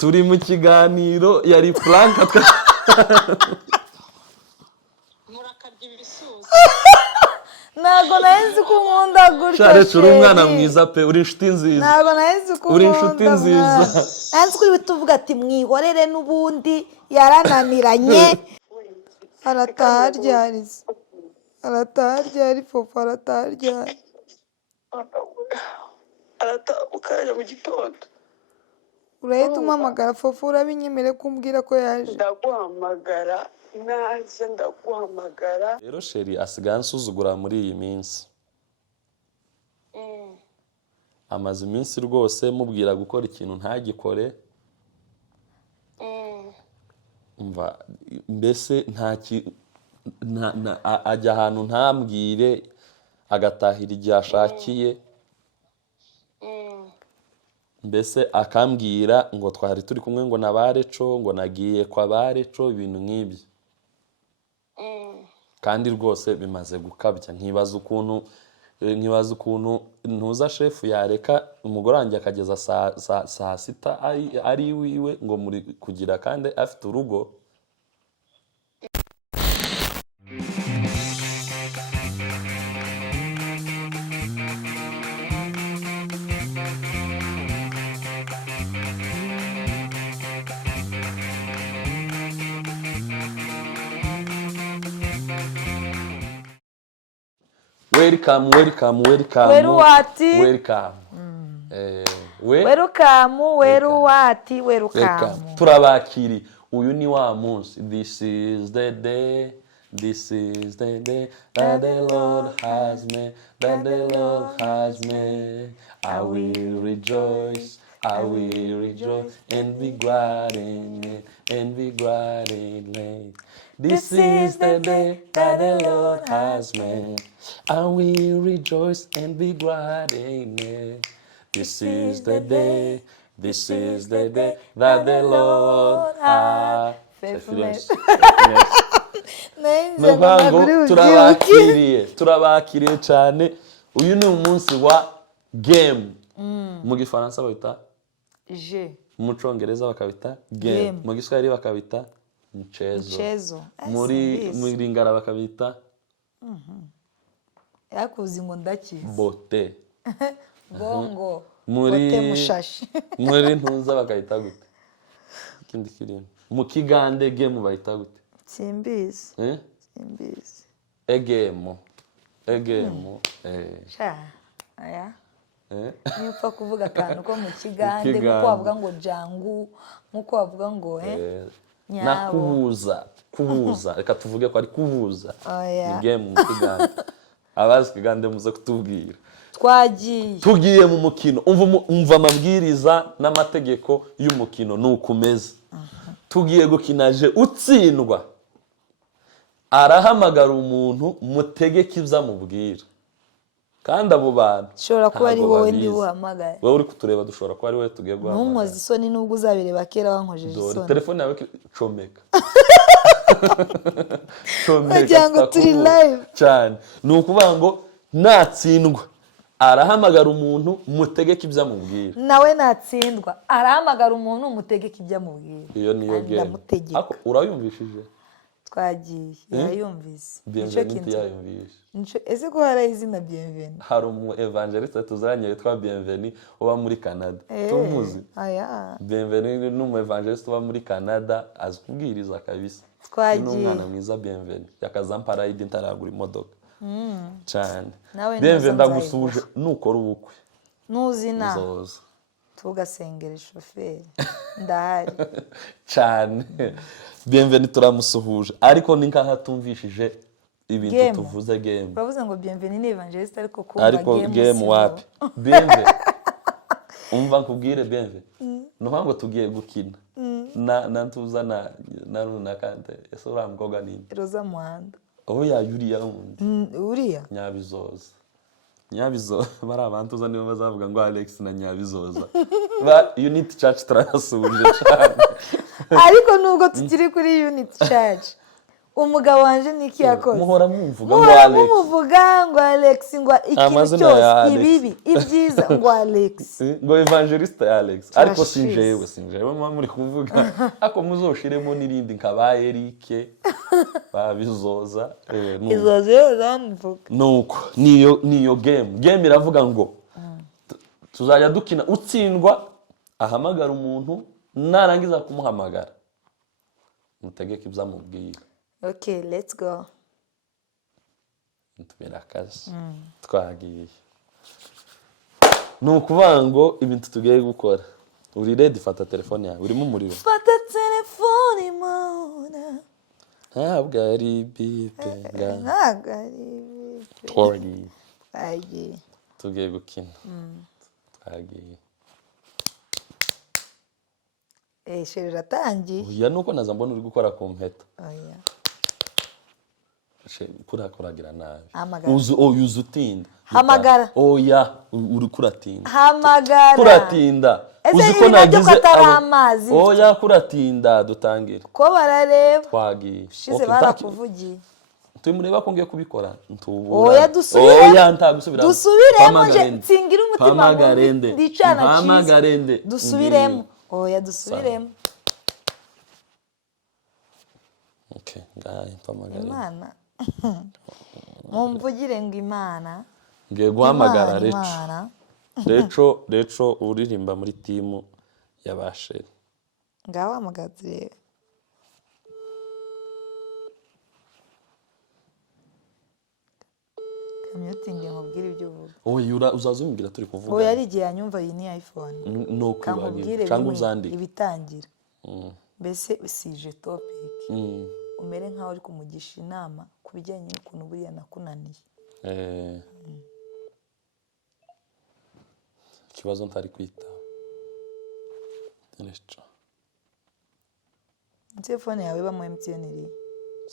turi mu kiganiro yari Frank murakarya ibisusa ntago nahenze ko nkunda gutyo share turi umwana mwiza pe uri inshuti nziza ntago nahenze ko uri inshuti nziza nahenze ko bituvuga ati mwihorere n'ubundi yarananiranye arataryari Fofo arataryari aratabukaje mu gitondo urahita umuhamagara Fofo urabinyemere kumbwira ko yaje ndaguhamagara naje ndaguhamagara rero sheri asigaye ansuzugura muri iyi minsi amaze iminsi rwose mubwira gukora ikintu ntagikore umva mbese ajya ahantu ntambwire agatahira igihe ashakiye mbese akambwira ngo twari turi kumwe ngo na bareco ngo nagiye kwa bareco ibintu nk'ibyo kandi rwose bimaze gukabya nkibaza ukuntu ntuza shefu yareka umugore wanjye akageza saa sita ari iwiwe ngo muri kugira kandi afite urugo welcome turabakiri uyu ni wa munsi this is the day that the Lord has made I will rejoice and be glad in it This is the day that the Lord has made. I will rejoice and be glad in it. This is the day that the Lord has made. turabakiriye cyane. Uyu ni umunsi wa game. Mu Gifaransa bayita je. Mu Cyongereza bakabita game. Mu Giswahili bakabita mchezo. Muri Lingala bakabita yakuzi ngo ndakiza. Bote. Bongo. Muri mushashi. Muri ntuza bakayita gute? Ikindi kirimo. Mu Kigande game bayita gute? Simbizi. Simbizi. Egemo. Sha. Aya. Niyo kuvuga akantu ko mu Kigande nkuko bavuga ngo jangu, nkuko bavuga ngo kubuza reka tuvuge ko ari kubuza ni game mu Kigande. Abazi Kigande muze kutubwira. Tugiye mu mukino umva amabwiriza n'amategeko y'umukino nukumeze. Tugiye gukinaje utsindwa arahamagara umuntu mutegeke ibyamubwira. Kandi abo bantu shora kuba ari wowe ndi buhamagaye. Wowe uri kutureba dushora ko ari wowe tugiye guhamagara. Numuzi isoni nubwo uzabireba kera wankojeje isoni. Telefone yawe comeka. Ajyango turi live cyane. Nukuvuga ngo natsindwa arahamagara umuntu mutegeke ibyamubwira. Nawe natsindwa arahamagara umuntu mutegeke ibyamubwira. Iyo niyo game. Ako urayumvishije? Twagiye yayumvise. Nicyo kintu yayumvise. Ese ko hari izina Bienvenue? Hari umu evangeliste tuzanye witwa Bienvenue uba muri Canada. Tumuzi? Aya. Bienvenue ni umu evangeliste uba muri Canada azikubwiriza kabisa. Twagiye. Ni umwana mwiza Bienvenue. Yakazampara idi ntaragura imodoka. Cyane. Bienvenue ndagusuje nukora ubukwe. Nuzina. Tugasengera shoferi. Ndahari. Cyane. Bienvenue turamusuhuje ariko ninka tumvishije ibintu tuvuze game. Bavuze ngo Bienvenue ni evangeliste ariko game wapi? Bienvenue. Umva nkubwire Bienvenue. Nuhango tugiye gukina. Na ntuza na runakante. Ese uramgoga nini? Roza Muhanda. Oya Yuriya wundi. Uriya? Nyabizoza bari abantu uza nibo bazavuga ngo Alex na Nyabizoza. Ba Unity Church turasubije cyane. Ariko nubwo tukiri kuri Unity Church umugabo wanje niki yakoze muhora mumuvuga ngo muhora Alex mumuvuga ngo Alex ngo ikintu Amazina ya cyose Alex. ibibi ibyiza ngo Alex ngo evangeliste Alex ariko Turashize. sinjewe mama muri kuvuga ako muzoshiremo n'irindi nkaba Eric babizoza izo zero zamuvuga nuko niyo game iravuga ngo tuzajya dukina utsindwa ahamagara umuntu narangiza kumuhamagara mutegeke ibyamubwira. okay let's go ntubera akazi twagiye ni ukuvuga ngo ibintu tugiye gukora uri ready fata telefone yawe urimo umuriro fata telefone mona ntabwo ari bipe ntabwo ari twagiye tugiye gukina twagiye sheri ratangiye oya nuko naza mbona uri gukora ku mpeta oya kurakoragira nabi Hamagara. uzi utinda Hamagara. oya uri kuratinda hamagara kuratinda Ese uzi ko ibi nabyo nagize ko atari amazi? oya kuratinda dutangire ko barareba twagiye shize Okay, barakuvugiye tumureba ko ngiye kubikora ntubura oya dusubire oya ntagusubira dusubiremo nje nsingira umutima Pamagarende. ndicana Pamagarende. dusubiremo oya dusubiremo okay ngaye pamagarende imana mumvugire ngo imana ngiye guhamagara Imana, Reco uririmba muri timu y'abasheri ngaho hamagaze rero kamyutinge nkubwire ibyo uvuga oya uzaza umbwira turi kuvuga oya ari igihe yanyumva iyi ni iPhone no kamubwire kwibagira cyangwa bimwe uzandike ibitangira mbese usije topic Mm. umere nkaho uri kumugisha inama ku bijyanye n'ukuntu buriya nakunaniye ikibazo ntari kwitaba Reco telefone yawe ibamo MTN iri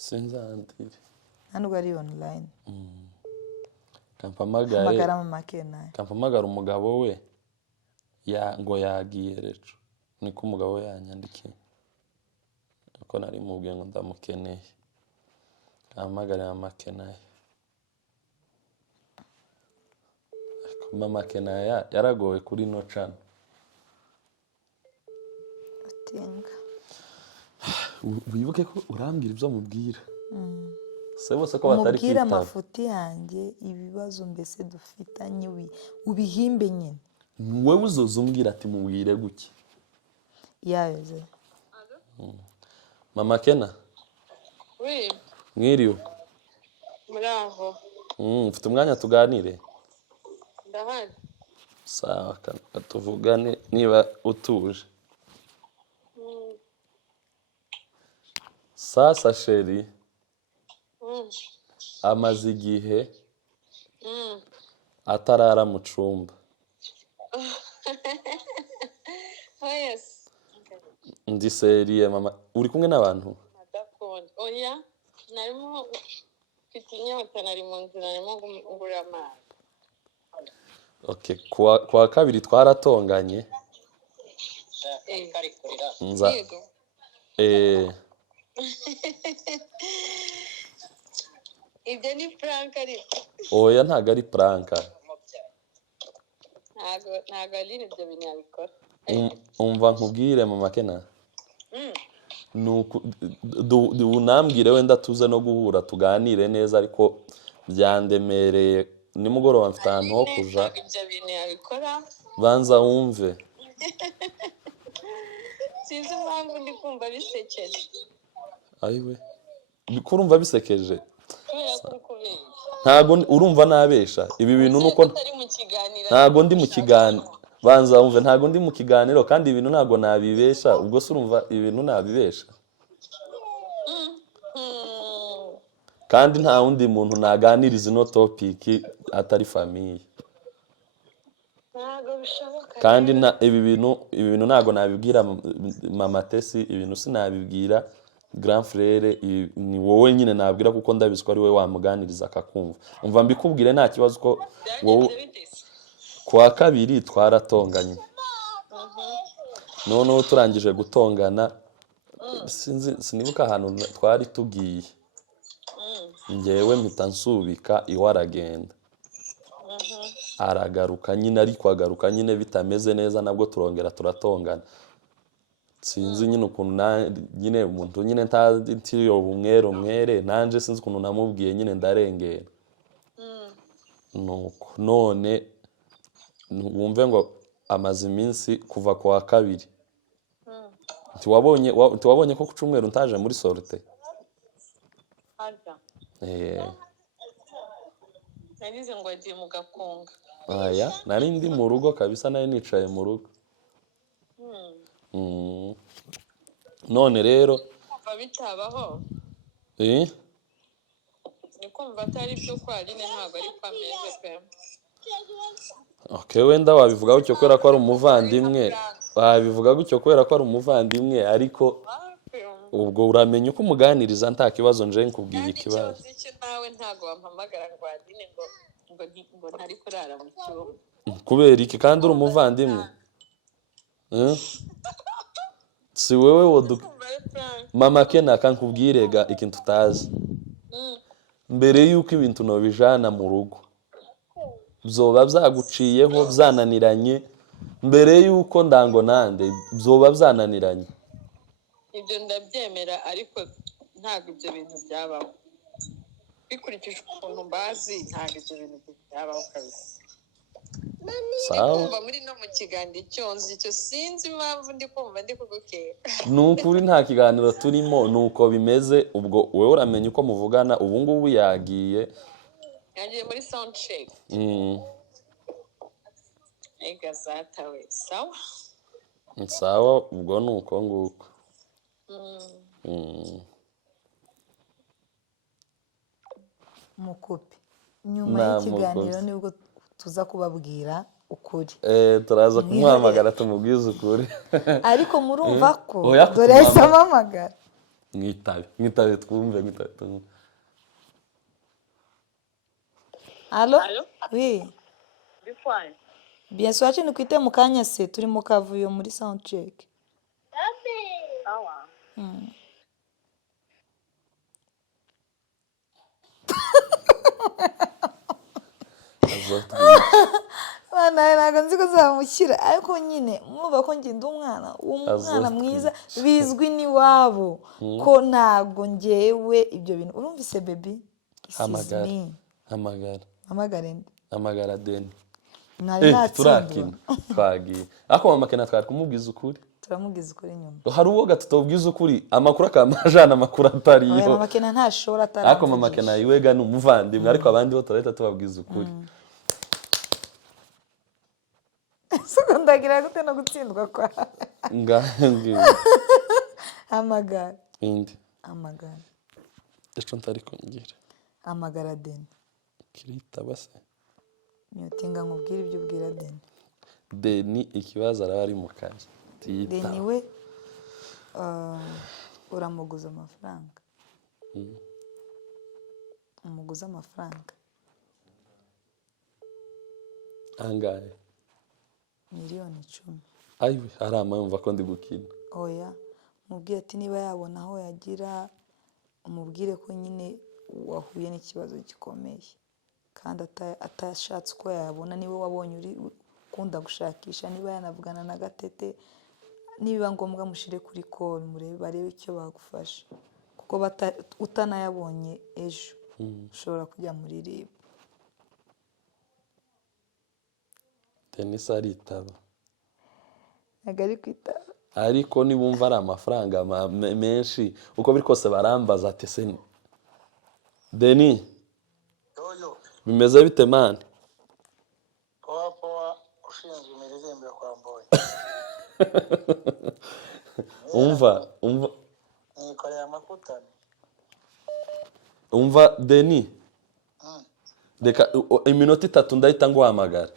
sinzandire nta nubwo ari online kampamagare hamagara mama kenaye kampamagara umugabo we ngo yagiye Reco niko umugabo we yanyandikiye ko nari mubwiye ngo ndamukeneye kampamagare mama kenaye mama kenaye yaragowe kuri no channel utinga wibuke ko urambwira ibyo mubwira se bose ko batari umubwire kwitaba amafuti yanjye ibibazo mbese dufitanye ubihimbe nyine wowe uzoza umbwira ati mubwire guki yayoze mama kena we mwiriwe muraho mfite umwanya tuganire ndahari sawa tuvugane niba utuje sasa sheri amaze igihe atarara mu cumba yes ndi seriye mama uri kumwe n'abantu adakunda oya narimo mfite inyota nari mu nzira narimo ngurira amazi okay kuwa kabiri twaratonganye nza yego ibyo ni prank ariko oya ntago ari pranka ntago ari ibyo bintu yabikora umva nkubwire mama kena unambwire wenda tuze no guhura tuganire neza ariko byandemereye nimugoroba mfite ahantu ho kuja ibyo bintu yabikora banza wumve sinzi impamvu ndi kumva bisekeje ayiwe kurumva bisekeje kubera ko uri kubeshya ntago urumva nabesha ibi bintu nuko utari mu kiganiro ntago ndi mu kiganiro banza wumve ntago ndi mu kiganiro kandi ibintu ntago nabibesha ubwo se urumva ibintu nabibesha kandi nta wundi muntu naganiriza ino topic atari famiye ntago bishoboka kandi ibi bintu ntago nabibwira mama Tesi ibintu sinabibwira grand frere ni wowe nyine nabwira kuko ndabizi ko ari we wamuganiriza akakumva umva mbikubwire nta kibazo ko wowe kuwa kabiri twaratonganye noneho turangije gutongana sinibuka ahantu twari tugiye ngewe mpita nsubika iwe aragenda aragaruka nyine ariko agaruka nyine bitameze neza nabwo turongera turatongana sinzi nyine ukuntu nyine umuntu nyine ntatiyo umwere nanje sinzi ukuntu namubwiye nyine ndarengera nuko none wumve ngo amaze iminsi kuva ku wa kabiri ntiwabonye ko ku cyumweru ntaje muri sorute narize ngo agiye mu gakunga aya nari ndi mu rugo kabisa nari nicaye mu rugo none rero kumva bitabaho ni kumva atari byo kwa nyine ntabwo ari ko ameze pe okay wenda wabivuga gutyo kubera ko ari umuvandimwe wabivuga gutyo kubera ko ari umuvandimwe ariko ubwo uramenya uko umuganiriza nta kibazo nje nkubwiye ikibazo icyo nawe ntabwo wampamagara ngo adine ngo ntari kurara mu cyumba kubera iki kandi uri umuvandimwe si wewe mama Ken akankubwirega ikintu utazi mbere yuko ibintu nobijana mu rugo byoba byaguciyeho byananiranye mbere yuko ndango nande byoba byananiranye ibyo ndabyemera ariko ntabwo ibyo bintu byabaho bikurikije ukuntu mbazi ntabwo ibyo bintu byabaho kabisa kumva muri no mu kiganiro cyonzi icyo sinzi impamvu ndi kumva ndi kugukeka ni ukuri nta kiganiro turimo ni uko bimeze ubwo wowe uramenya uko muvugana ubu ngubu yagiye muri sound check ega zatawe sawa sawa ubwo ni uko nguko mukupi nyuma y'ikiganiro nibwo tuza kubabwira ukuri turaza kumuhamagara tumubwize ukuri ariko murumva ko dore yahise ampamagara mwitabe twumve Allô? Oui. Bien sûr, ni kwite mu kanya se turi mu kavuyo muri sound check. Ntabwo nzi ko zamushyira ariko nyine mwumva ko ngenda umwana mwiza bizwi n'iwabo ko ntabwo ngewe ibyo bintu urumvise baby hamagara deni mwari turakina twagiye ariko mama Ken twari kumubwiza ukuri turamubwiza ukuri nyuma hari uwo gatutubwiza ukuri amakuru akamajana amakuru atariyo mama Ken ntashobora atari ariko mama Ken yiwega ni umuvandimwe ariko abandi bo turahita tubabwiza ukuri ndagira gute no gutsindwa kwa ngangiye hamagara indi hamagara ejo ntari kungira hamagara deni kirita base nyotinga nkubwire ibyo ubwira deni ikibazo araba ari mu kazi deni we uramuguza amafaranga umuguza amafaranga angahe miliyoni 10 ayiwe harama yumva ko ndi gukina oya mubwire ati niba yabona aho yagira umubwire ko nyine wahuye n'ikibazo gikomeye kandi atashatse uko yabona niwe wabonye uri ukunda gushakisha niba yanavugana na Gatete niba ngombwa mushire kuri call murebe barebe icyo bagufasha kuko utanayabonye ejo ushobora kujya muri RIB Tennis aritaba agari kwitaba ariko nibumva ari amafaranga menshi uko biri kose barambaza ati se Deni bimeze bite man poa ushinzwe imiririmbire kwa Mboye umva nikoreye amakutano umva Deni reka iminota 3 ndahita nguhamagara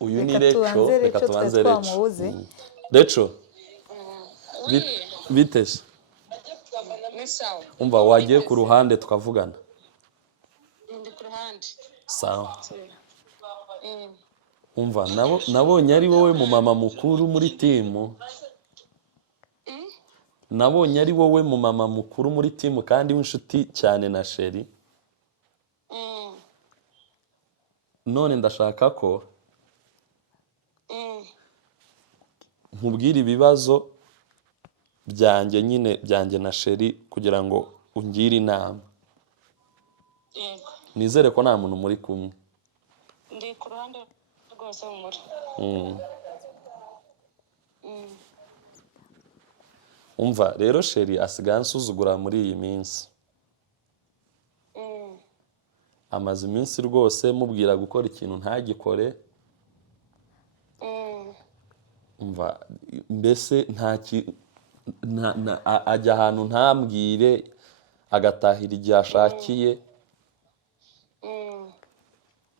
uyu ni Recho reka tubanze Recho bitese umva wagiye ku ruhande tukavugana sawa umva nabonye ari wowe mu mama mukuru muri timu nabonye ari wowe mu mama mukuru muri timu kandi w'inshuti cyane na sheri. None ndashaka ko nkubwira ibibazo byanjye nyine byanjye na sheri kugira ngo ungire inama. yego Nizere ko nta muntu muri kumwe. ndi ku ruhande rwose muri Umva rero sheri asigaye ansuzugura muri iyi minsi. Amaze iminsi rwose mubwira gukora ikintu ntagikore. Umva mbese ajya ahantu ntambwire agatahira igihe ashakiye.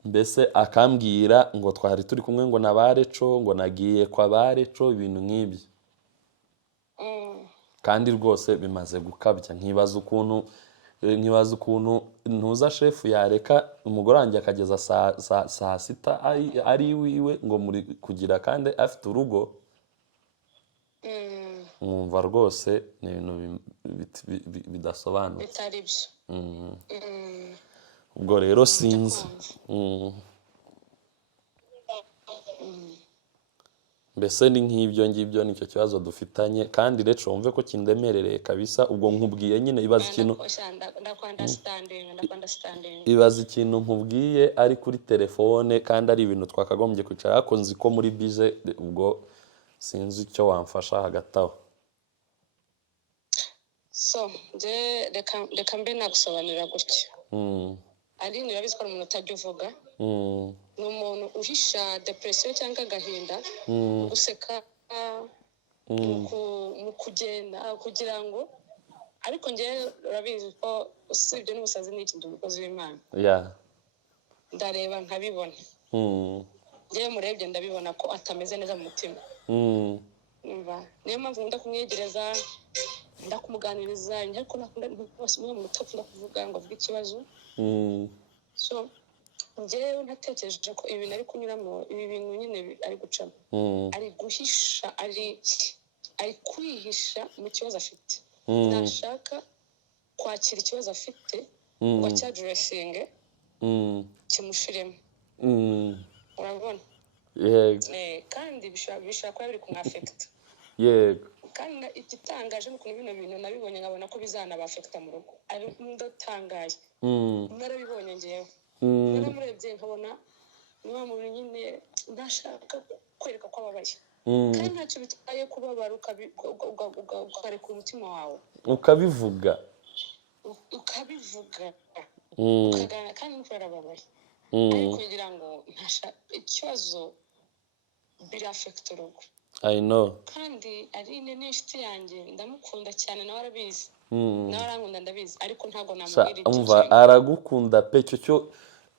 Mbese akambwira ngo twari turi kumwe ngo na bareco ngo nagiye kwa bareco ibintu nk'ibyo. Kandi rwose bimaze gukabya. Nkibaza ukuntu ntuza shefu yareka umugore wanjye akageza saa sita ari iwiwe ngo muri kugira kandi afite urugo. Mwumva rwose ni ibintu bidasobanutse. bitari byo Ubwo rero sinzi. Mbese ni nk'ibyo ngibyo nicyo kibazo dufitanye kandi rero wumve ko kindemerereye kabisa. Ubwo nkubwiye nyine ibaza ikintu nkubwiye ari kuri telefone kandi ari ibintu twakagombye kwicara ariko nzi ko muri bize. Ubwo sinzi icyo wamfasha hagati aho. so reka mbe nagusobanurira gutya. ari nirabizi ko ari umuntu utajya uvuga. ni umuntu uhisha depression cyangwa agahinda guseka mu kugenda kugira ngo ariko njyewe urabizi ko usibye n'ubusazi ni ikintu umukozi w'Imana. Ndareba nkabibona. Njyewe murebye ndabibona ko atameze neza mu mutima. Niyo mpamvu nkunda kumwegereza ndakumuganiriza ariko nakunda bose umwe mu mutakunda kuvuga ngo avuge ikibazo. So njyewe ntatekereje ko ibintu ari kunyuramo ibi bintu nyine ari gucamo ari guhisha ari kwihisha mu kibazo afite. Nashaka kwakira ikibazo afite ngo acyaduresinge kimushiremo. Urabona? Kandi bishobora kuba biri kumwafekita. Yego. Kandi igitangaje ni ukuntu bino bintu nabibonye nkabona ko bizanabafekita mu rugo. Ari ndatangaye. Narabibonye njyewe. Naramurebye nkabona niba mu nyine ndashaka kwereka ko ababaye. Kandi ntacyo bitwaye kubabara ukareka umutima wawe ukabivuga ukagana kandi n'urababaye. Ariko kugira ngo ikibazo birafekita urugo. I know. Kandi Aline ni inshuti yanjye ndamukunda cyane nawe arabizi. Nawe arankunda ndabizi ariko ntabwo namubwira iki. Umva aragukunda pe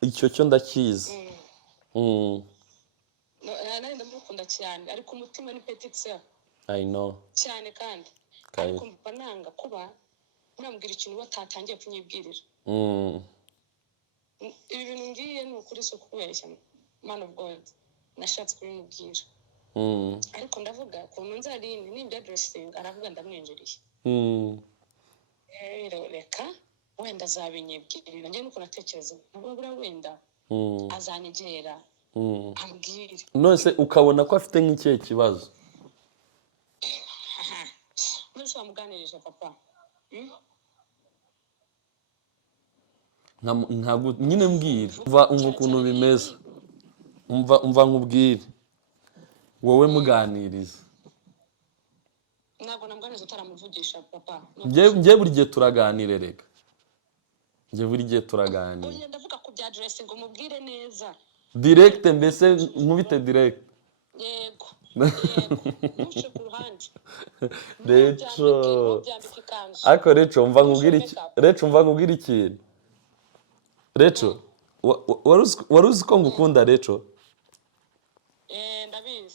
icyo cyo ndakizi. Nari ndamukunda cyane ariko umutima ni petit sœur. I know. Cyane kandi ariko mba nanga kuba namubwira ikintu batatangiye kunyibwirira. Ibi bintu ngiye ni ukuri so kubeshya man of God nashatse kubimubwira. Ariko ndavuga ukuntu nzarinde nimba dressing aravuga ndamwinjiriye. Reka wenda azabinyibwirira njye nuko natekereza ntabwo wenda azanyegera ambwire. Nose ukabona ko afite nk'ikihe kibazo? Nose wamuganirije papa. Ntabwo nyine mbwira umva ukuntu bimeze. Umva nkubwire wowe muganiriza. Ntabwo namuganiriza utaramuvugisha papa. Njye buri gihe turaganire reka. Njye buri gihe turaganira. Oya ndavuga ku bya dressing ngo mubwire neza. Direct mbese nkubite direct. Yego. Ntuce ku ruhande. Reco. Ako Reco umva nkubwire ikintu. Reco wari uzi ko ngukunda Reco?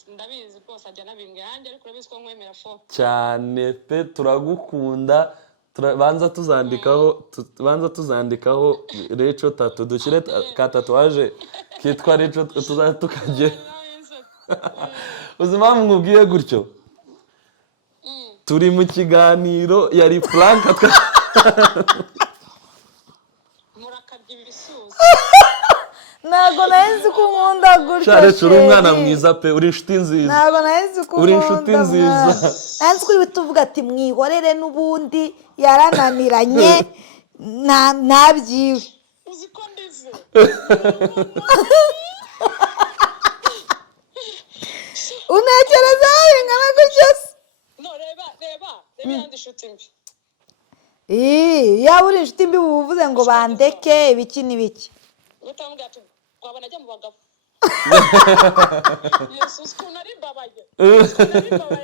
Ndabizi rwose ajya nabimbwira hanjye ariko urabizi ko nkwemera fo. Cyane pe turagukunda. Banza tuzandikaho Reco tatu dushyire ka tatuwaje kitwa Reco tuzajya tukajye. Uzi impamvu nkubwiye gutyo? turi mu kiganiro yari plank murakarya ibisusa ntabwo nahise ko nkunda gutya Charles uri umwana mwiza pe uri inshuti nziza ntabwo nahise ko uri inshuti nziza nahise ko tuvuga ati mwihorere n'ubundi yarananiranye ntabyiwe uzi ko ndize unekereza bingana gutya se no reba yandi nshuti mbi yaba uri inshuti mbi uvuze ngo bandeke ibiki n'ibiki utamubwira ati twabona ajya mu bagabo yesu ukuntu ari mbabaye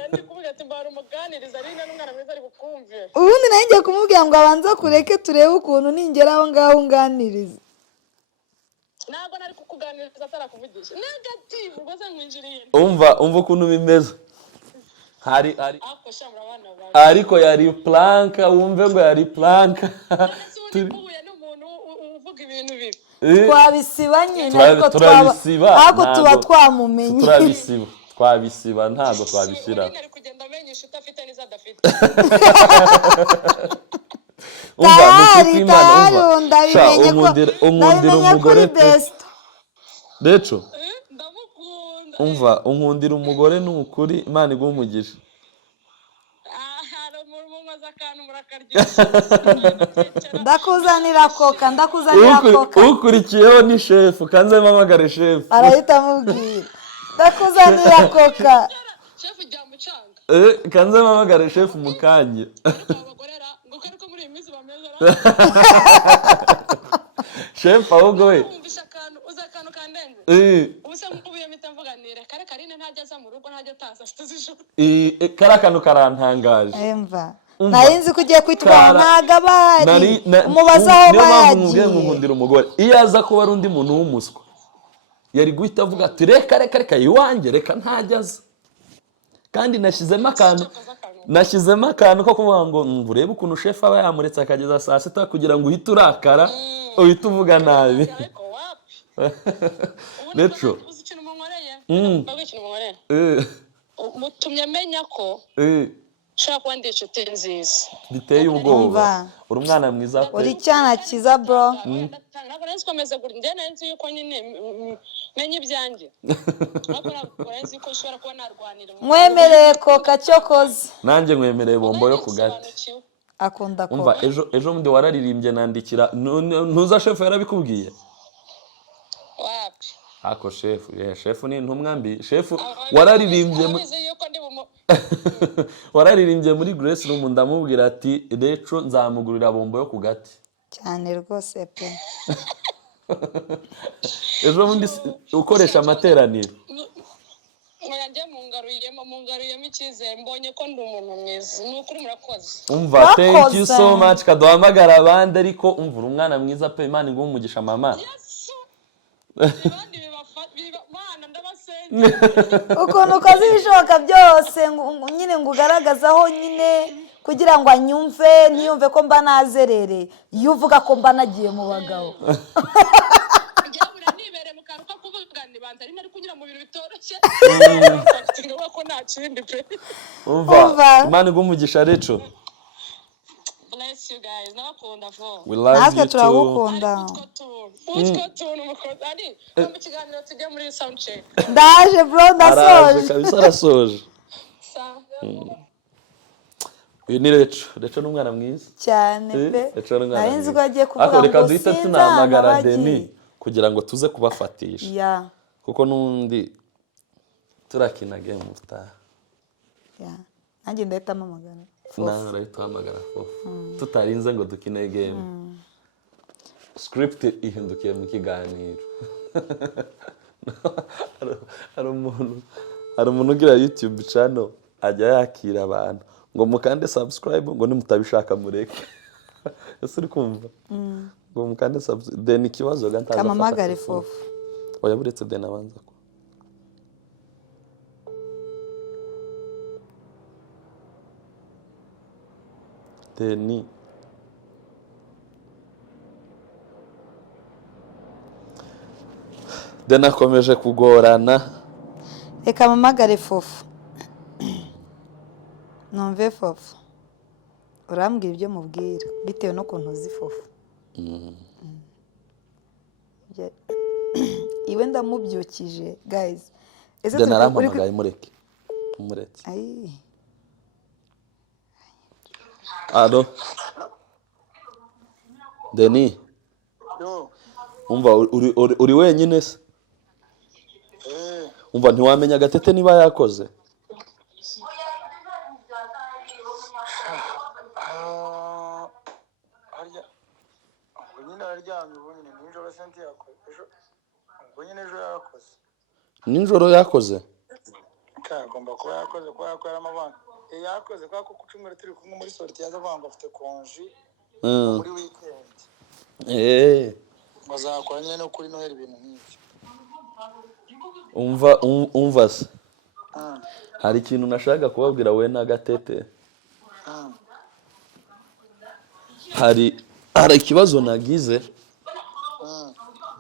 ndi kuvuga ati mbara umuganiriza ari n'umwana mwiza ari bukumve ubundi nawe ngiye kumubwira ngo abanze kureke turebe ukuntu ningera aho ngaho unganiriza ntabwo nari kukuganiriza atarakuvugisha negative ubwo se nkwinjiriye umva ukuntu bimeze ariko yari plank wumve ngo yari plank twabisiba nyine ariko tuba twamumenye twabisiba ntabwo twabishyira ari kugenda amenyesha utafite n'izo adafite unkundira umugore pe Reco umva unkundira umugore ni ukuri Imana iguha umugisha ndakuzanira koka ukurikiyeho ni shefu kanze mpamagare shefu arahita amubwira ndakuzanira koka shefu jya mucanga kanze mpamagare shefu mu kanya shefu ahubwo we kariya kantu karantangaje nari nzi ko ugiye kwitwara ntabwo aba ahari umubaza aho bayagiye nkundira umugore iyo aza kuba ari undi muntu w'umuswa yari guhita avuga ati reka iwanjye reka ntajya aza kandi nashyizemo akantu ko kuvuga ngo urebe ukuntu shefu aba yamuretse akageza saa sita kugira ngo uhite urakara uhite uvuga nabi Reco mutumye amenya ko ushobora kuba ndi inshuti nziza biteye ubwoba uri umwana mwiza uri icyana cyiza bro ntabwo nari nzikomeze gutya njye nari nzi yuko nyine menye ibyanjye ntabwo nari nzi ko ushobora kuba narwanira mwemereye koka cyokoze nanjye nkwemereye bombo yo ku gati akunda koka umva ejo bundi wararirimbye nandikira ntuza shefu yarabikubwiye wapi ako shefu ni intumwa mbi shefu wararirimbye muri Grace Room ndamubwira ati Reco nzamugurira bombo yo ku gati cyane rwose pe ejo bundi ukoresha amateraniro mwanjye mungaruyemo icyizere mbonye ko ndi umuntu mwiza ni ukuri murakoze umva thank you so much kaduhamagara abandi ariko umva uri umwana mwiza pe Imana iguhe umugisha mama ukuntu ukoze ibishoboka byose nyine ngo ugaragazaho nyine kugira ngo anyumve ntiyumve ko mba nazerere iyo uvuga ko mba nagiye mu bagabo nibereye mu kantu ko kuvuga nibanza ari nari kunyura mu bintu bitoroshye ko nta kindi pe umva Imana iguhe umugisha Reco bless you guys nakunda fo natwe turagukunda utwo tuntu mukoze ari mu kiganiro tujya muri sound check ndaje bro ndasoje kabisa arasoje uyu ni Reco ni umwana mwiza cyane pe nari nzi ko agiye kuvuga ngo reka duhita tunahamagara Deni kugira ngo tuze kubafatisha kuko n'undi turakina game utaha nanjye ndahita mpamagara nawe urahita uhamagara tutarinze ngo dukine game script ihindukiye mu kiganiro hari umuntu ugira YouTube channel ajya yakira abantu ngo mukande subscribe ngo nimutabishaka mureke ese uri kumva ngo mukande subscribe then ikibazo gantaza kamamagare fofu oya buretse then abanza ko Deni akomeje kugorana reka mpamagare fofu numve fofu urambwira ibyo mubwira bitewe n'ukuntu uzi fofu iwe ndamubyukije guys ese narampamagaye mureke umuretse alo Denis umva uri wenyine se umva ntiwamenya Gatete niba yakoze nijoro yakoze agomba kuba yakoze kuba yakoramo abana yakoze kubera ko ku cyumweru turi kumwe muri sorti yaza avuga ngo afite konji muri weekend bazakora nyine no kuri noheli ibintu nk'ibyo umva se hari ikintu nashaka kubabwira we na Gatete hari ikibazo nagize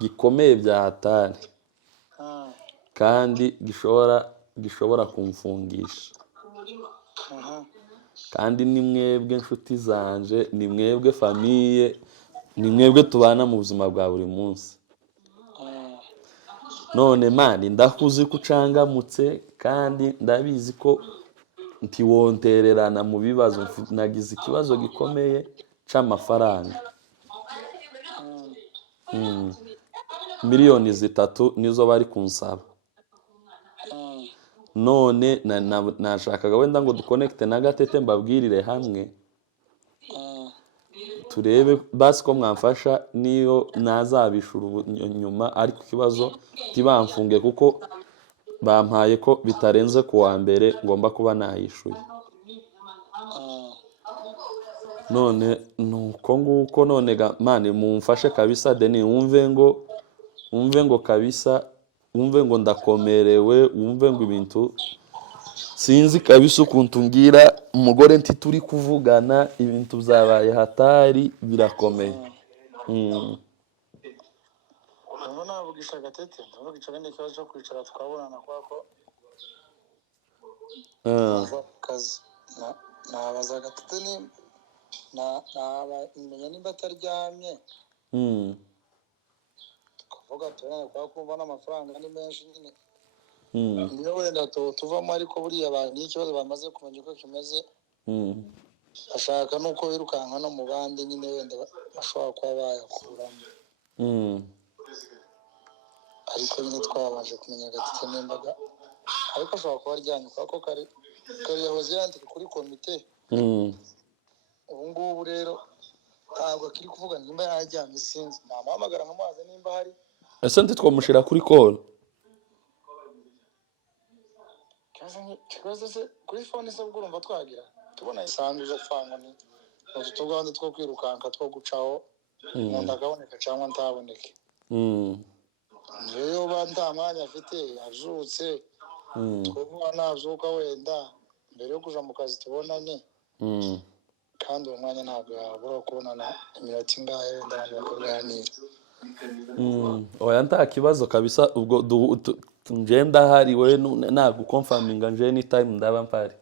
gikomeye bya hatari kandi gishobora kumfungisha kandi ni mwebwe inshuti zanje ni mwebwe famiye ni mwebwe tubana mu buzima bwa buri munsi none mani ndakuzi ko ucangamutse kandi ndabizi ko ntiwontererana mu bibazo nagize ikibazo gikomeye c'amafaranga miliyoni 3 nizo bari kunsaba none nashakaga wenda ngo duconnecte na Gatete mbabwirire hamwe turebe basi ko mwamfasha niyo nazabishura nyuma ariko ikibazo tibamfunge kuko bampaye ko bitarenze kuwa mbere ngomba kuba nayishuye none nuko nguko none mani mumfashe kabisa Denis wumve ngo kabisa wumve ngo ndakomerewe wumve ngo ibintu sinzi kabisa ukuntu ngira umugore nti turi kuvugana ibintu byabaye hatari birakomeye navugisha Gatete ndavugisha n'ikibazo cyo kwicara twabonana kwa ko kazi nabaza Gatete ni menya nimba ataryamye tukavuga turane kwa kumva n'amafaranga ni menshi nyine niyo wenda tuvamo ariko buriya abantu n'ikibazo bamaze kumenya uko kimeze ashaka nuko wirukanka no mu bandi nyine wenda bashobora kuba bayakuramo ariko nyine twabanje kumenya Gatete n'imbaga ariko ashobora kuba aryamye kuko kari yahoze yandika kuri komite ubu ngubu rero ntabwo akiri kuvuga nimba yajyanye sinzi namuhamagara nkamubaza nimba hari ese ntitwamushira kuri call kibazo se kuri phone se ubwo urumva twagira tubona isanzwe zo fanga ni utuganda two kwirukanka two gucaho umuntu akaboneka cyangwa ntaboneke rero nta mwanya afite yazutse twavuga nazuka wenda mbere yo kuja mu kazi tubonane kandi uwo mwanya ntabwo yabura kubonana iminota ingahe wenda abantu bakaganira oya nta kibazo kabisa ubwo ngenda hari we ntabwo confirminga nje anytime ndaba mpari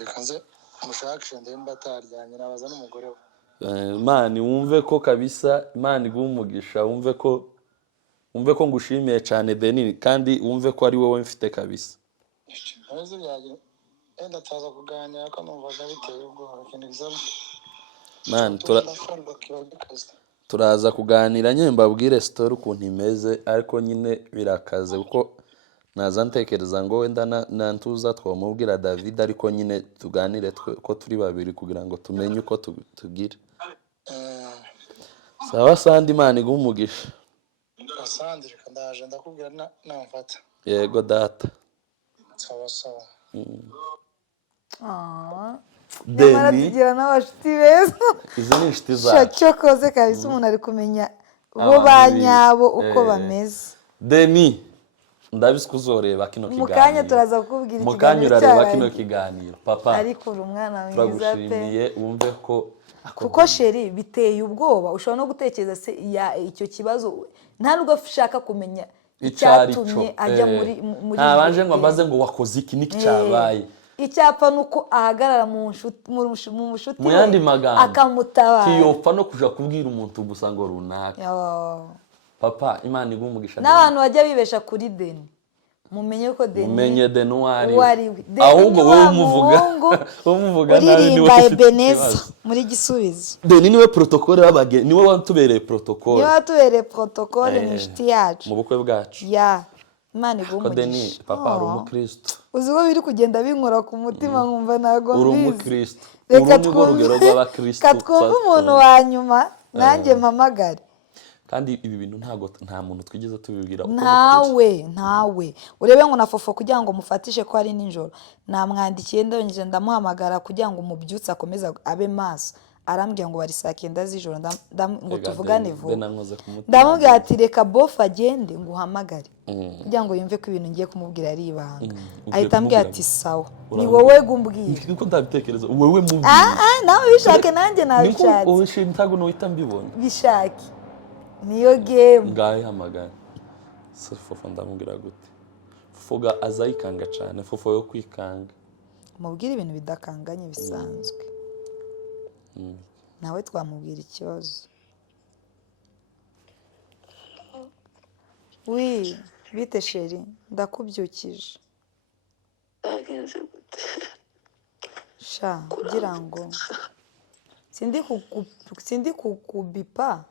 reka nze mushakishe ndemba ataryanye nabaza n'umugore we mani wumve ko kabisa mani gumugisha wumve ko ngushimiye cyane Denis kandi wumve ko ari wowe mfite kabisa nzi byaje enda taza kuganira ko numvaga biteye ubwoba kintu gizamu man turaza kuganira nyine mbabwire story ukuntu imeze ariko nyine birakaze kuko naza ntekereza ngo wenda nantuza twamubwira David ariko nyine tuganire ko turi babiri kugira ngo tumenye uko tugira sawa sandi mani gumugisha asandi reka ndaje ndakubwira namfata yego data sawa sawa Denis tugira n'abashuti beza izi ni inshuti zacu cyokoze kabisa umuntu ari kumenya bo banyabo uko bameze Denis ndabizi kuzoreba kino kiganiro mukanya turaza kukubwira ikiganiro mukanya urareba kino kiganiro papa ariko uri umwana mwiza pe turagushimiye wumve ko kuko sheri biteye ubwoba ushobora no gutekereza se icyo kibazo nta nubwo ushaka kumenya icyatumye ajya muri ntabanje ngo ambaze ngo wakoze iki niki cyabaye icyapa nuko ahagarara mu mushuti mu yandi magambo akamutabara tiyopfa no kuja kubwira umuntu gusa ngo runaka. Papa Imana iguha umugisha. N'abantu bajya bibesha kuri Deni, mumenye ko Deni mumenye Deni uwo ari we. ahubwo wowe umuvuga nabi niwe uririmba Ebeneza muri Gisubizo. Deni niwe protocole y'abageni, niwe watubereye protocole, niwe watubereye protocole ni inshuti yacu mu bukwe bwacu. Imana iguha Deni papa ari umukristo, uzi ko biri kugenda binkora ku mutima nkumva ntago uri umukristo. Reka twumve umuntu wa nyuma nanjye mpamagare. Kandi ibi bintu nta muntu twigeze tubibwira. ntawe urebe ngo na Fofo kugira ngo mufatishe ko ari nijoro, namwandikiye ndongera ndamuhamagara kugira ngo umubyutse akomeze abe maso, arambwira ngo bari saa 9 z'ijoro, ngo tuvugane vuba. Ndamubwira ati reka bof agende nguhamagare kugira ngo yumve ko ibintu ngiye kumubwira ari ibanga. Ahita ambwira ati sawa, ni wowe gumbwira. Niko ndabitekereza wowe mubwira. Nawe bishake nanjye nabishatse. Niko ushinga ntago no uhita mbibona. Bishake niyo game. Ngahe hamagara. Fofo ndamubwira gute? Fofo azayikanga cyane, Fofo yo kwikanga. Mubwira ibintu bidakanganye bisanzwe. Nawe twamubwira ikibazo. Bite sheri, ndakubyukije. Sha kugira ngo sindi kukubipa,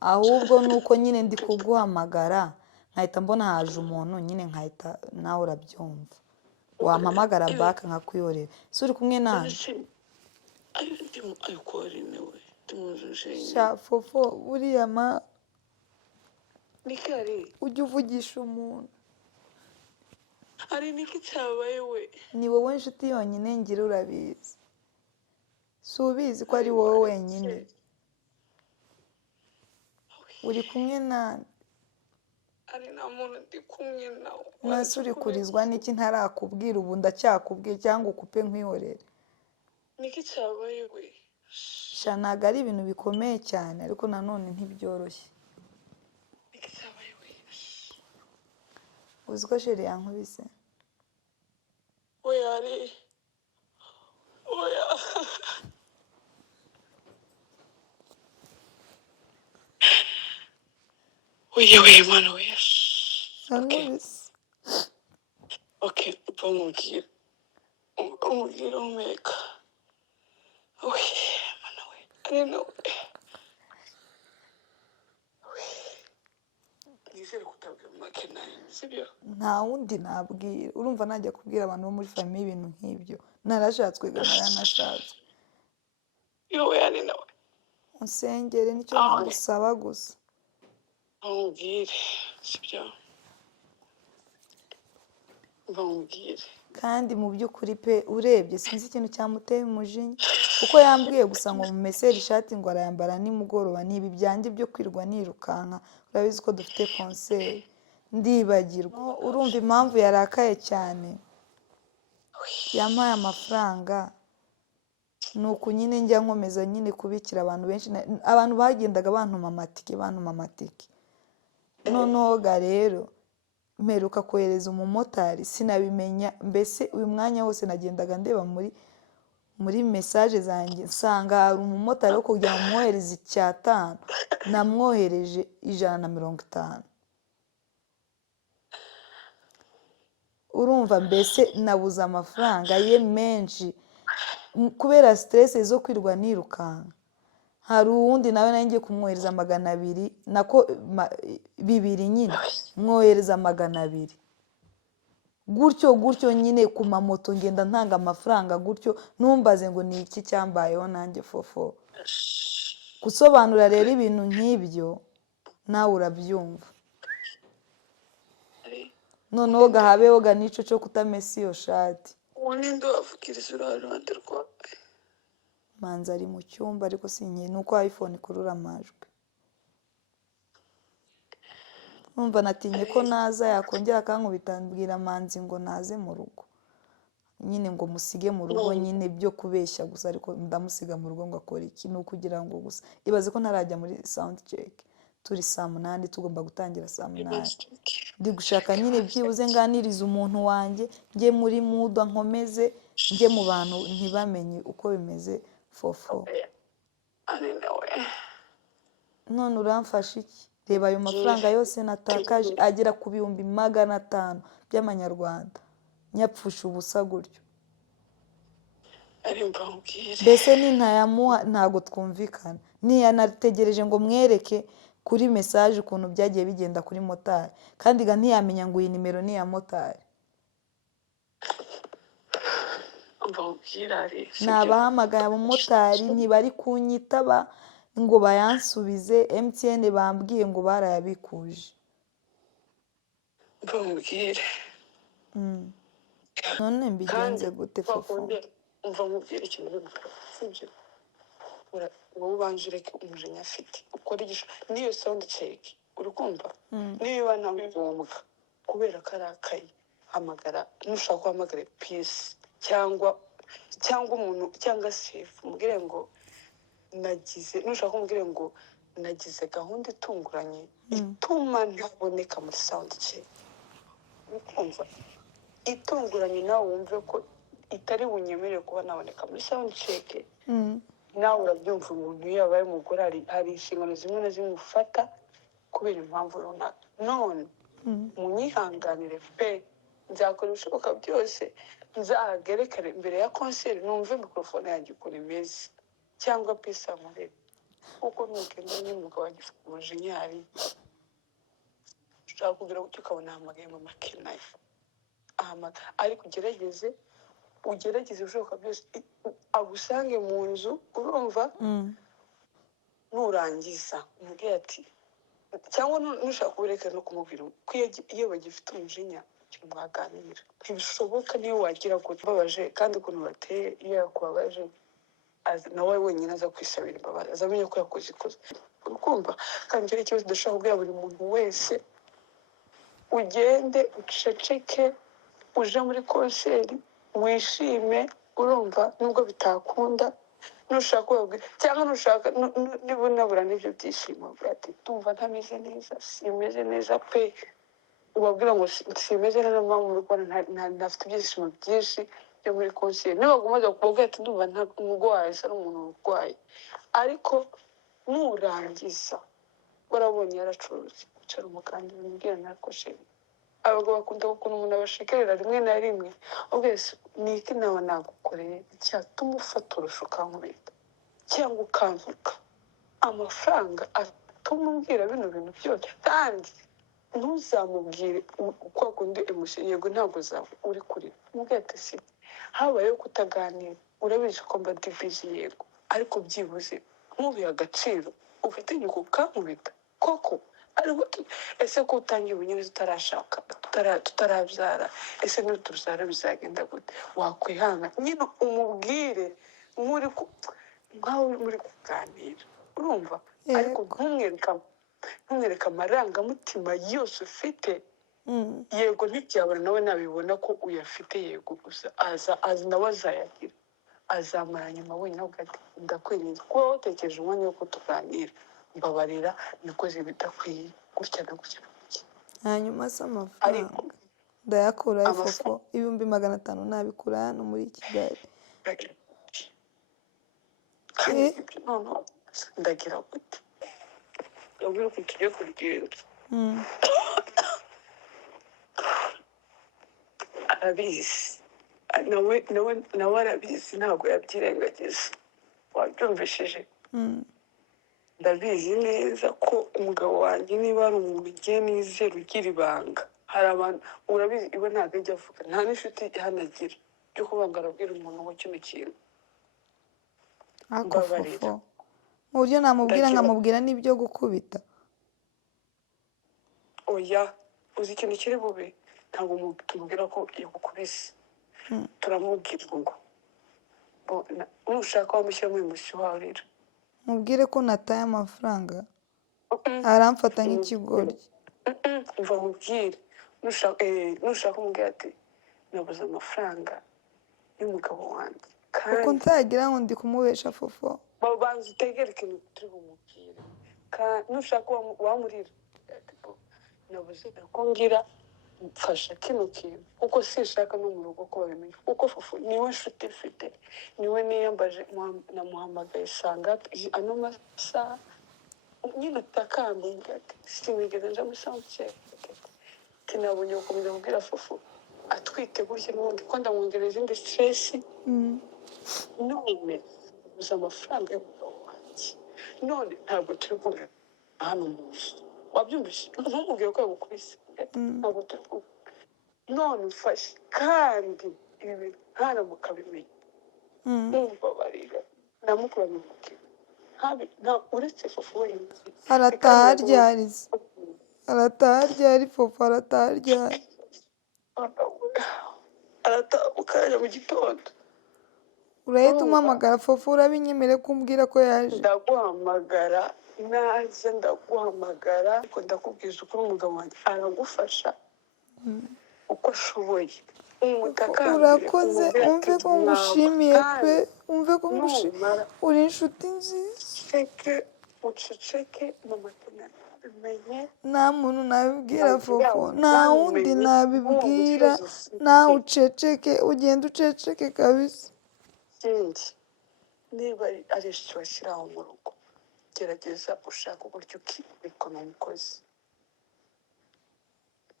ahubwo nuko nyine ndi kuguhamagara nkahita mbona haje umuntu nyine nkahita nawe urabyumva, wampamagara back nkakwiyorera. Si uri kumwe nande? Sha Fofo buriya ujya uvugisha umuntu. Ari niki cyabaye we? Ni wowe nshuti yonyine ngira urabizi. Si ubizi ko ari wowe wenyine. Uri kumwe nande? Ari nta muntu ndi kumwe nawe. Nase uri kurizwa n'iki ntarakubwira ubu ndacyakubwiye cyangwa ukupe nkwihorere? Niki cyabaye we? Sha ntago ari ibintu bikomeye cyane ariko nanone ntibyoroshye. Niki cyabaye we? Uzi ko sheri yankubise? Oya. We mwana we. Yankubise. Okay, umubwira umeka. Mwana we. Ari no. Nizere kutabwira makena, sibyo? Nta wundi nabwira. Urumva najya kubwira abantu bo muri famille ibintu nk'ibyo. Narashatswe yanashatswe. Ari nawe. Unsengere nicyo nagusaba gusa. Umubwire, sibyo? Umubwire. Kandi mu by'ukuri pe urebye sinzi ikintu cyamuteye umujinya kuko yambwiye gusa ngo mu meseri ishati ngo arayambara nimugoroba. Nibi byanjye byo kwirwa nirukanka, urabizi ko dufite concert ndibagirwa. Urumva impamvu yarakaye cyane? Yampaye amafaranga nuko nyine njya nkomeza nyine kubikira abantu benshi, abantu bagendaga bantuma amatike. Noneho rero mperuka kohereza umumotari sinabimenya, mbese uyu mwanya wose nagendaga ndeba muri message zanjye nsanga hari umumotari wo kugira ngo mwohereze 500, namwohereje 150. Urumva mbese nabuze amafaranga ye menshi kubera stress zo kwirwa nirukanka. Hari uwundi nawe nanjye kumwohereza 200, nako 2 nyine mwohereza 200. Gutyo nyine ku mamoto ngenda ntanga amafaranga gutyo. Numbaze ngo ni iki cyambayeho nanjye Fofo. Gusobanura rero ibintu nk'ibyo nawe urabyumva. Noneho gahabeho ganico cyo kutamesa iyo shati. Ubundi wavugiriza uruhande rwawe. Manzi ari mu cyumba ariko sinye nuko iPhone ikurura amajwi. Numva natinye ko naza yakongera akankubita mbwira Manzi ngo naze mu rugo. Nyine ngo musige mu rugo nyine byo kubeshya gusa, ariko ndamusiga mu rugo ngo akora iki? No kugira ngo gusa ibaze ko ntarajya muri sound check. turi 8:00 tugomba gutangira 8:00. Ndi gushaka nyine byibuze nganiriza umuntu wanjye njye muri muda nkomeze njye mu bantu ntibamenye uko bimeze fofo. None uramfasha iki? Reba ayo mafaranga yose natakaje agera ku 500,000 by'amanyarwanda nyapfusha ubusa gutyo. Mbese nintayamuha ntago twumvikana. Ntiyanategereje ngo mwereke kuri message ukuntu byagiye bigenda kuri motari kandi ga ntiyamenya ngo iyi nimero ni ya motari. Nabahamagaye abamotari ntibari kunyitaba ngo bayansubize. MTN bambwiye ngo barayabikuje. None mbigenze gute fofo? Umva mubwire ikintu sibyo wowe ubanje ureke umujinya afite ukora igisho niyo sound check urukumva niba nawe ngombwa kubera karakaye hamagara nushaka guhamagara peace cyangwa umuntu cyangwa safe mubwire ngo nushaka kumubwire ngo nagize gahunda itunguranye ituma ntaboneka muri sound check urukumva itunguranye nawe wumve ko itari bunyemerere kuba naboneka muri sound check. Nawe urabyumva umuntu iyo yabaye umugore hari inshingano zimwe na zimwe ufata kubera impamvu runaka. None munyihanganire pe nzakora ibishoboka byose nzahagerekare imbere ya concert numve mikrofone yanjye ukuntu imeze cyangwa pisa murebe kuko nugenda n'umugabo wanjye umujinya hari ushaka kugira ngo ukabona ahamagaye mu makinaye ariko ugerageze ibishoboka byose agusange mu nzu urumva nurangiza umubwire ati cyangwa nushaka kubereka no kumubwira ko iyo bagifite umujinya mwaganira ntibishoboka niyo wagira ngo babaje kandi ukuntu bateye iyo yakubabaje nawe wenyine aza kwisabira imbabazi azamenye ko yakoze ikosa urukumva kandi icyo kibazo dushobora kubwira buri muntu wese ugende uceceke uje muri konseri wishime urumva nubwo bitakunda nushaka kubabwira cyangwa nushaka niba unabura n'ibyo byishimo ati tumva ntameze neza simeze neza pe ubabwira ngo simeze neza mpamvu mu Rwanda ntafite ibyishimo byinshi byo muri konseri nibagumaze kubabwira ati ndumva nta umurwayi asa n'umuntu urwaye ariko nurangiza warabonye yaracuruza icara umukandida umubwira ntakoshere. Abagabo bakunda ukuntu umuntu abashekerera rimwe na rimwe ubwese ni iki nawe nagukoreye cyatuma ufata urusha ukankubita cyangwa ukantuka amafaranga atuma umbwira bino bintu byose kandi ntuzamubwire uko kundi emushye yego ntabwo zawe uri kuri mubwira ati si habayeho kutaganira urabizi ko mba divizi yego ariko byibuze ntubihe agaciro ufite inyugu ukankubita koko ariko ese ko utangiye ubunyine tutarashaka tutarabyara ese n'utuzara bizagenda gute wakwihanga nyine umubwire nkawe muri kuganira urumva ariko ntumwereka amarangamutima yose ufite yego ntibyabona nawe nabibona ko uyafite yego gusa aza nawe azayagira azamara nyuma wenyine ugati ndakwinjiza kuba watekereje umwanya wo kutuganira mbabarira nikoze bidakwiye gutya na gutya hanyuma se amafaranga ndayakura fofo 500 nabikura hano muri Kigali no ndagira gute yabwira ko tugiye kurigenda arabizi nawe arabizi ntabwo yabyirengagiza wabyumvishije ndabizi neza ko umugabo wanjye niba ari umuntu ugiye nizera ugira ibanga hari abantu urabizi iwe ntabwo ajya avuga nta n'inshuti ihanagira byo kuvuga ngo arabwira umuntu ngo kino kintu mbabarira mu buryo namubwira nkamubwira n'ibyo gukubita oya uzi ikintu kiri bube ntabwo tumubwira ko yagukubise turamubwira ngo nushaka wamushyiramo uyu musi wawe rero mubwire ko nataye amafaranga aramfata nk'ikigori mva mubwire nushaka umubwira ati nabuze amafaranga y'umugabo wanjye kuko ntagira ngo ndi kumubesha fofo babanza utegere ikintu turi bumubwire nushaka wamurira nabuze ko ngira mfasha kino kintu kuko sinshaka no mu rugo ko babimenya kuko fufu niwe nshuti mfite niwe niyambaje namuhamagaye sanga ano masaha nyine utakambinga sinigeze nja muri soundcheck tinabonye gukomeza kubwira fufu atwite gutya n'ubundi ko ndamwongereza izindi stress none uza amafaranga y'umugabo wanjye none ntabwo turi kumwe hano mu nzu wabyumvise ntumubwire ko yagukubise ntabwo turi kumwe none mfashe kandi ibi bintu hano mukabimenya numva bariga namukura mu mutima nta uretse fufu wenyine arataha ryari fufu arataha ryari arataha ukajya mu gitondo urahita umuhamagara fufu urabinyemere kumbwira ko yaje ndaguhamagara naze ndaguhamagara ariko ndakubwiza ukuri umugabo wanjye aragufasha uko ashoboye urakoze umve ko ngushimiye pe umve ko ngushimiye uri inshuti nziza uceceke mama tunabimenye nta muntu nabibwira fufu nta wundi nabibwira nawe uceceke ugenda uceceke kabisa ikindi niba ari icyo washyiraho mu rugo gerageza ushaka uburyo ukibikona umukozi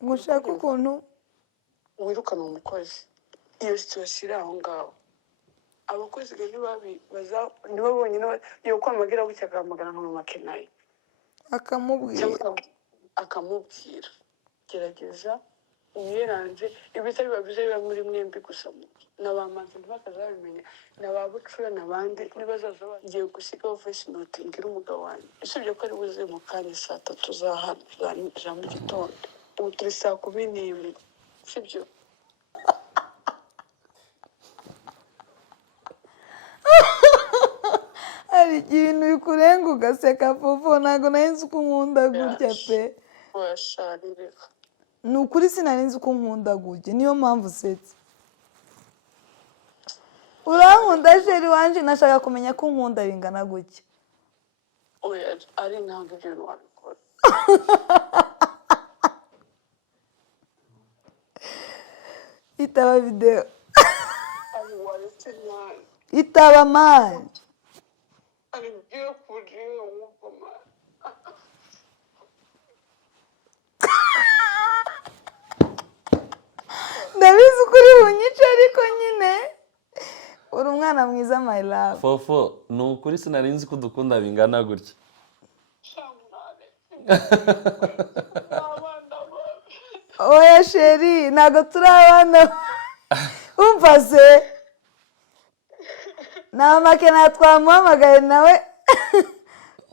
ngushaka ukuntu wirukana umukozi iyo situation aho ngaho abakozi nibo bonyine yo kwamagira gutya akamagana nka makenayi akamubwira gerageza umwiranze ibitari biba muri mwembi gusa n'abamaze ntibakazabimenya n'ababucura n'abandi nibazaza bagiye gusigaho voice note ngira umugabo wanjye usibye ko ari buze mu kanya 3:00 za mu gitondo ubu turi 11:00 sibyo hari ibintu bikurenga ugaseka fufu ntabwo nari nzi uko unkunda gutya pe washaririka ni ukuri sinari nzi uko unkunda gutya niyo mpamvu usetse urankunda sheri wanje nashaka kumenya ko unkunda bingana gutya oya ari ntabwo ibyo bintu wabikora itaba video ari waretse mwana itaba mani ari byo kugiye wumva mwana ndabizi ukuri bunyica ariko nyine uri umwana mwiza my love fofo ni ukuri sinari nzi ko udukunda bingana gutya oya sheri ntabwo turi abana umva se nta makena twamuhamagaye nawe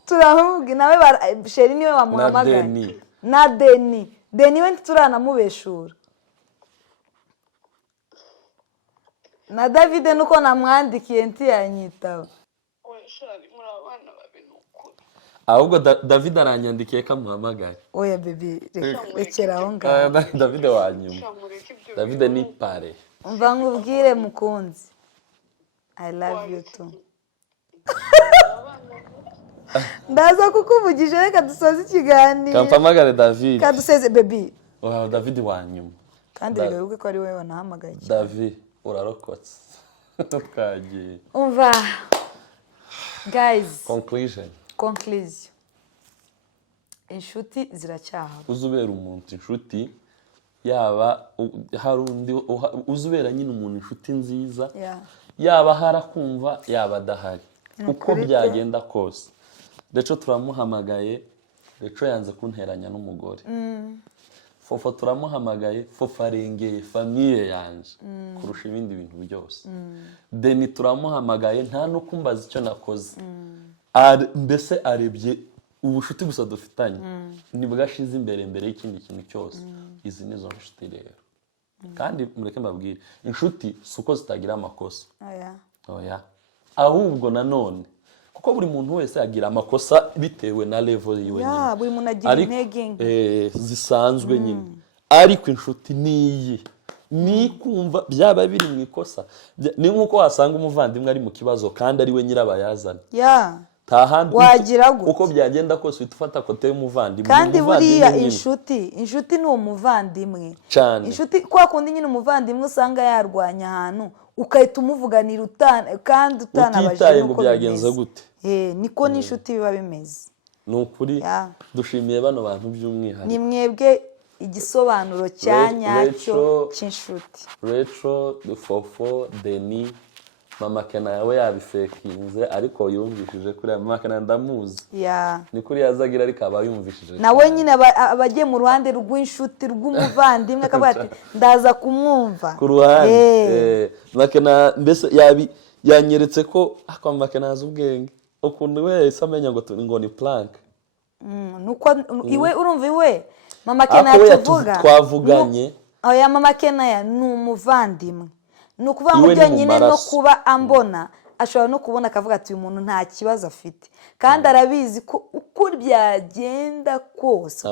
turamubwira nawe sheri niwe wamuhamagaye na deni we ntituranamubeshura na davide nuko namwandikiye ntiyanyitaba ahubwo david aranyandikiye ko amuhamagaye oya bebi rekera aho ngaho david wanyuma david ni pare umva nkubwire mukunzi I love you too ndaza kukuvugisha reka dusoze ikiganiro kampamagare david kaduseze bebi wow david wanyuma kandi bigaruke ko ari wowe wanahamagaye david urarokotse twagiye umva guys conclusion inshuti ziracyaha uzubera umuntu inshuti yaba hari undi uzubera nyine umuntu inshuti nziza yaba harakumva yaba adahari uko byagenda kose Reco turamuhamagaye Reco yanze kunteranya n'umugore Fofo turamuhamagaye Fofo arengeye famille yanje kurusha ibindi bintu byose Deni turamuhamagaye nta no kumbaza icyo nakoze mbese arebye ubushuti gusa dufitanye nibwashize imbere y'ikindi kintu cyose izi nizo nshuti rero kandi mureke mbabwire inshuti suko zitagira amakosa oya ahubwo nanone kuko buri muntu wese agira amakosa bitewe na level yiwe nyine buri muntu agira intege zisanzwe nyine ariko inshuti niyi ni kumva byaba biri mu ikosa ni nkuko wasanga umuvandimwe ari mu kibazo kandi ari we nyirabayazana wagira gute uko byagenda kose uhita ufata kote y'umuvandimwe kandi buriya inshuti ni umuvandimwe cyane. inshuti kwa kundi nyine umuvandimwe usanga yarwanya ahantu ukahita umuvuganira kandi utanabajije ngo byagenze gute. niko n'inshuti biba bimeze. Ni ukuri dushimiye bano bantu by'umwihariko. ni mwebwe igisobanuro cya nyacyo cy'inshuti. Retro, Fofo, Deni, Mama Kena yawe yabifekinze ariko yumvishije kuri Mama Kena ndamuzi. Ni kuri yazagira ariko aba yumvishije. Nawe nyine abagiye mu ruhande rw'inshuti rw'umuvandimwe akavuga ati ndaza kumwumva. Ku ruhande. Mama Kena mbese yanyeretse ko Mama Kena azi ubwenge. Ukuntu wese amenya ngo ni plank. Nuko iwe urumva iwe Mama Kena yatuvuga twavuganye. Oya Mama Kena ni umuvandimwe. Ni ukuvuga ngo byonyine no kuba ambona ashobora no kubona akavuga ati uyu muntu nta kibazo afite kandi arabizi ko uko byagenda kose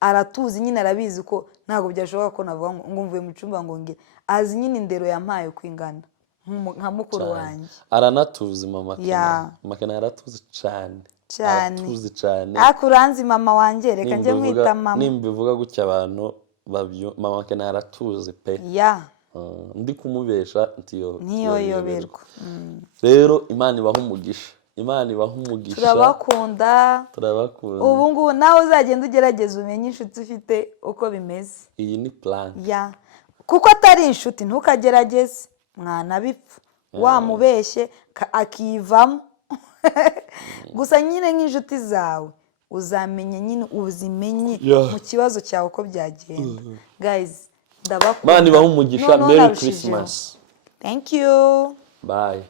aratuzi nyine arabizi ko ntabwo byashoboka ko navuga ngo mvuye mu cyumba ngo nge azi nyine indero yampaye uko ingana nka mukuru wanjye. Aranatuzi Mama Kena. Mama Kena aratuzi cyane aratuzi cyane ariko uranzi mama wanjye reka njye mwita mama nimbivuga gutya abantu Mama Kena aratuzi pe. Ndi kumubesha ntiyoyoberwa. Rero Imana ibaha umugisha. turabakunda ubu ngubu nawe uzagenda ugerageza umenye inshuti ufite uko bimeze. Iyi ni plan kuko atari inshuti ntukagerageze mwana bipfa wamubeshye akivamo gusa nyine nk'inshuti zawe uzamenye nyine uzimenye mu kibazo cyawe uko byagenda. Guys ndabakunda. Imana ibaha umugisha. Merry Christmas. Thank you. Bye.